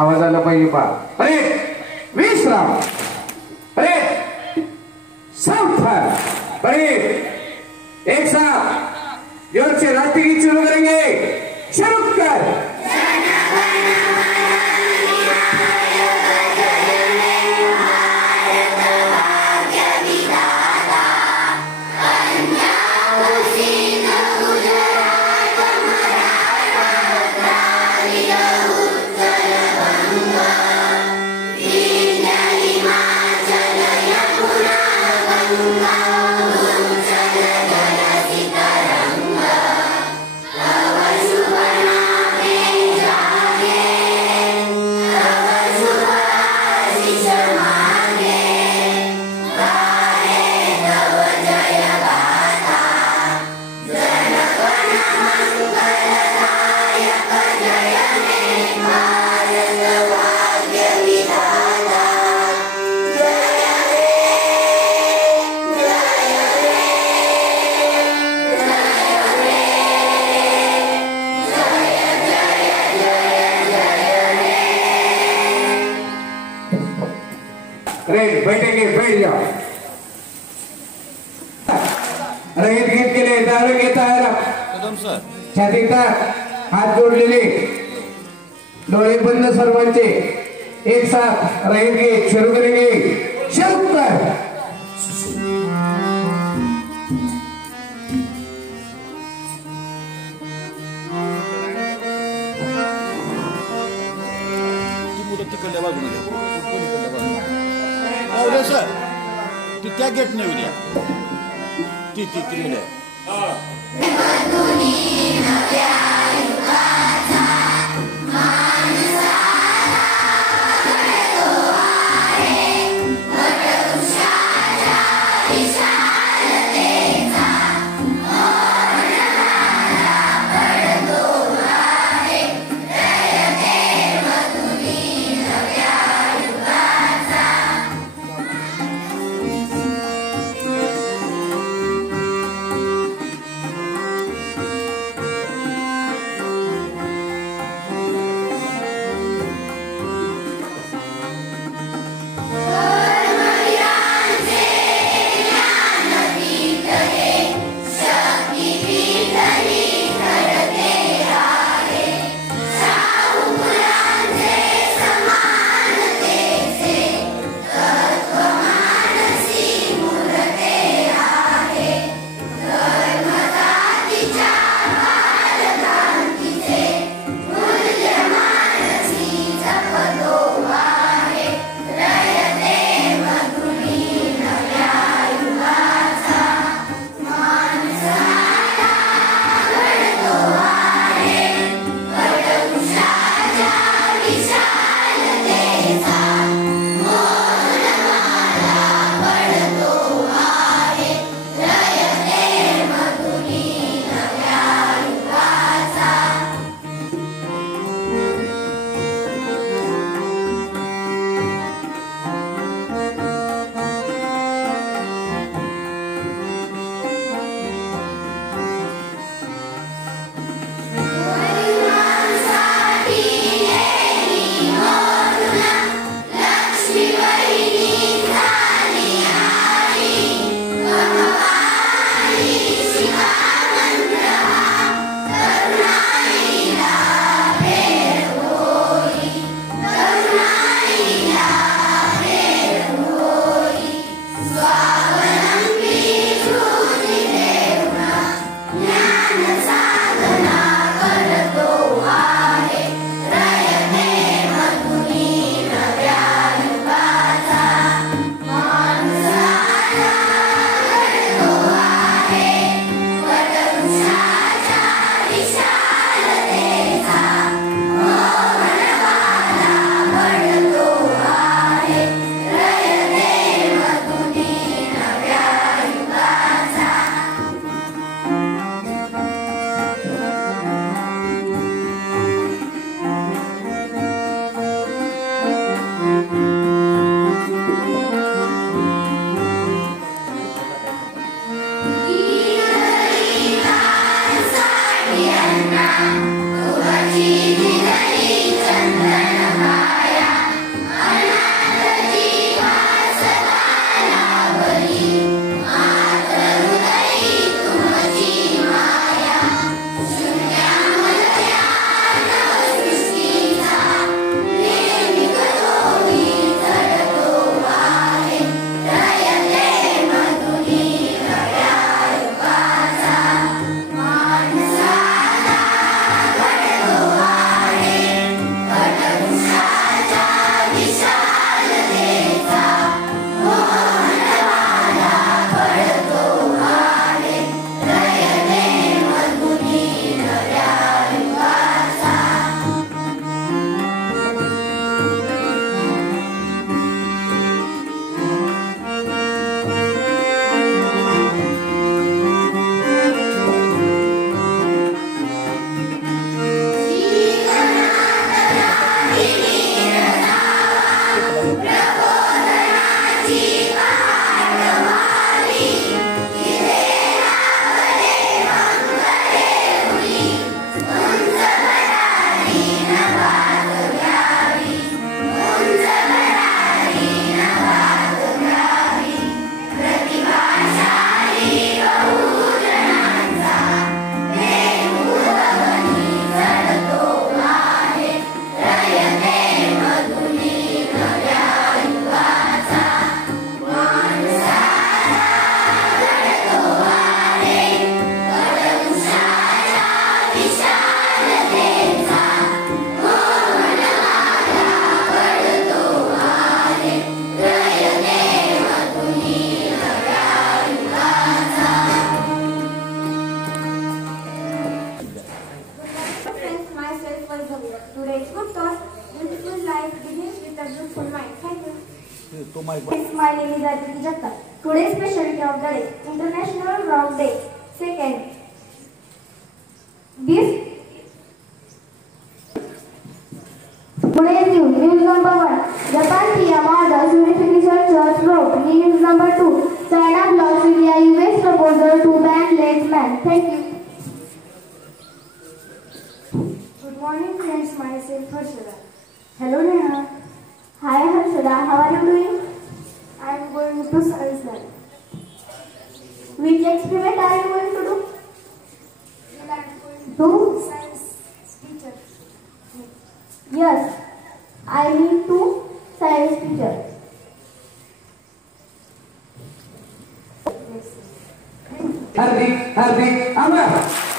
आवाज आला पाहिजे पा. अरे विश्राम. अरे संफर. अरे एक साथ जोर से राष्ट्रीय गीत शुरू करेंगे. शुरू कर. बैठेंगे, बैठ जाओ. रंगीत गीत के लिए तैयार घेता है. छातीचा हात जोडलेले, डोळे बंद सर्वांचे. एक साथ रंगीत गीत शुरू करेंगे. शुरू कर. क्या गेट नहीं हुई मिले. Today's book thought, beautiful life begins with a beautiful mind. Thank you. तो mic Yes, my name is Aditi Jagta. Today's specialty of the day, International Rock Day. Second, this today's news. News number 1. Japan PM orders unification church road. News number 2. China blocks India-US proposal to ban late man. Thank you. Good morning, friends. Myself Harshada. Hello, Neha. Hi, Harshada. How are you doing? I am going to science lab. Which experiment are you going to do? I am going to science teacher. Yes, I need to science teacher. हार्दिक हार्दिक आभार